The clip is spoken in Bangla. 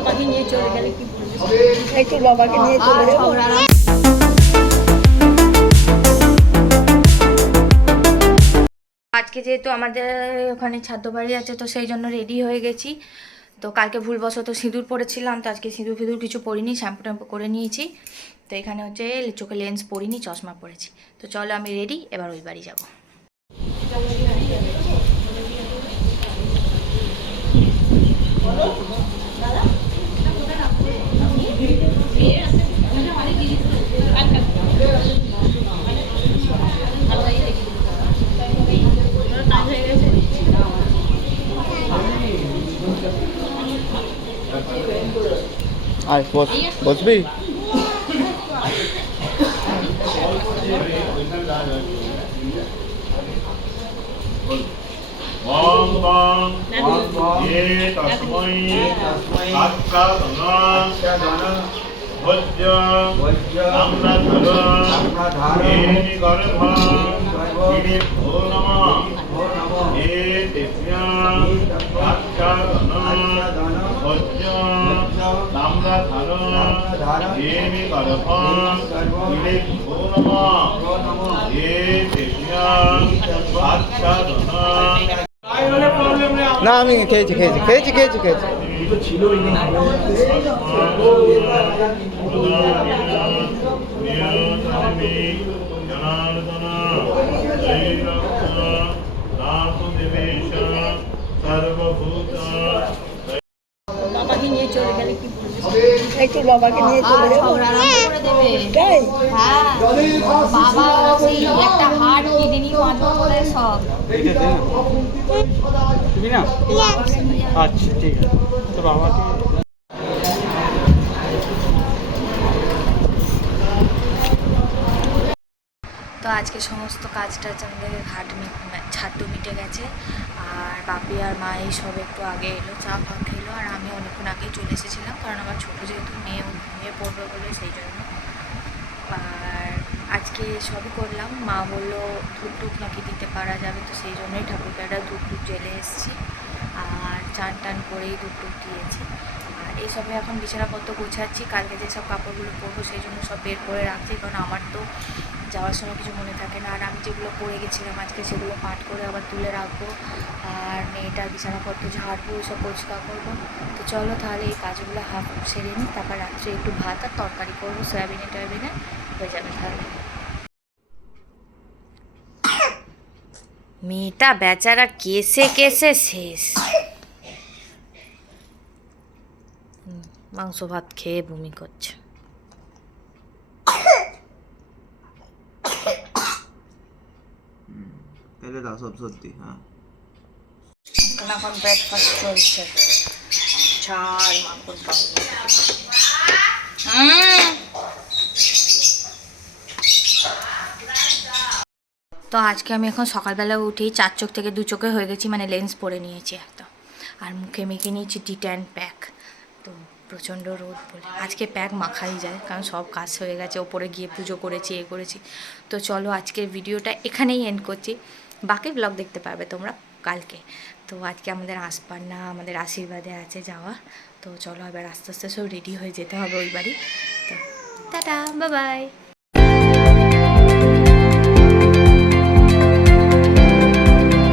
বাবাকে নিয়ে চলে গেলে কি বলবে? একটু বাবাকে নিয়ে চলে যাব আজকে যেহেতু আমাদের ওখানে ছাদ্য বাড়ি আছে তো সেই জন্য রেডি হয়ে গেছি। তো কালকে ভুলবশত সিঁদুর পরেছিলাম তো আজকে সিঁদুর ফিঁদুর কিছু পরিনি শ্যাম্পু ট্যাম্পু করে নিয়েছি। তো এখানে হচ্ছে চোখে লেন্স পরিনি চশমা পরেছি। তো চলো আমি রেডি এবার ওই বাড়ি যাব। Ai, bos, bos bi. Om Bang Om Ye Tasmai Akka Dana Vajja Amna Dhara Ye Garbha Ye Bho Nama Ye Tisya Akka Dana ताम्रधर येनि गर्भं गिरिभो नमः ये दिव्यां साक्षात् না আমি খেয়েছি খেয়েছি খেয়েছি খেয়েছি খেয়েছি সর্বভূত বাবাকে নিয়ে চলে গেলে কি বলবে একটু বাবাকে নিয়ে চলে যাব। তাই? হ্যাঁ বাবা একটা হার্ট কিডনি বন্ধ করে সব। তুমি না আচ্ছা ঠিক আছে। তো বাবাকে তো আজকে সমস্ত কাজ টাজ আমাদের ঘাট ছাট্টু মিটে গেছে। আর বাপি আর মা এই সব একটু আগে এলো, চা ফা খেলো, আর আমি অনেকক্ষণ আগেই চলে এসেছিলাম, কারণ আমার ছোটো যেহেতু মেয়ে ঘুমিয়ে পড়বে বলে সেই জন্য। আর আজকে সবই করলাম। মা বলল ধূপ টুপ নাকি দিতে পারা যাবে? তো সেই জন্যই ঠাকুরদাটা ধূপ টুপ জেলে এসেছি। আর চান টান করেই ধূপ টুপ দিয়েছি। আর এইসবে এখন বিছানাপত্র গোছাচ্ছি, কালকে যেসব কাপড়গুলো পরবো সেই জন্য সব বের করে রাখছি, কারণ আমার তো যাওয়ার সময় কিছু মনে থাকে না। আর আমি যেগুলো পড়ে গেছিলাম আজকে সেগুলো পাঠ করে আবার তুলে রাখব। আর মেয়েটার বিছানাপত্র ঝাড়বো সব পরিষ্কার করব। তো চলো তাহলে এই কাজগুলো হাফ সেরে নিই, তারপর রাত্রে একটু ভাত আর তরকারি করব, সয়াবিনে টয়াবিনে, হয়ে যাবে তাহলে। মেয়েটা বেচারা কেসে কেসে শেষ। মাংস ভাত খেয়ে বমি করছে। ফেলে দাও, সব সত্যি হ্যাঁ। চলছে। তো আজকে আমি এখন সকালবেলা উঠেই চার চোখ থেকে দু চোখে হয়ে গেছি মানে লেন্স পরে নিয়েছি একদম আর মুখে মেখে নিয়েছি টি ট্যান প্যাক তো প্রচণ্ড রোদ বলে। আজকে প্যাক মাখাই যায়, কারণ সব কাজ হয়ে গেছে। ওপরে গিয়ে পুজো করেছি, এ করেছি। তো চলো আজকের ভিডিওটা এখানেই এন্ড করছি। বাকি ব্লগ দেখতে পারবে তোমরা কালকে। তো আজকে আমাদের আসপান্না আমাদের আশীর্বাদে আছে যাওয়া। তো চলো এবার আস্তে আস্তে সব রেডি হয়ে যেতে হবে ওই বাড়ি। তো টাটা বাই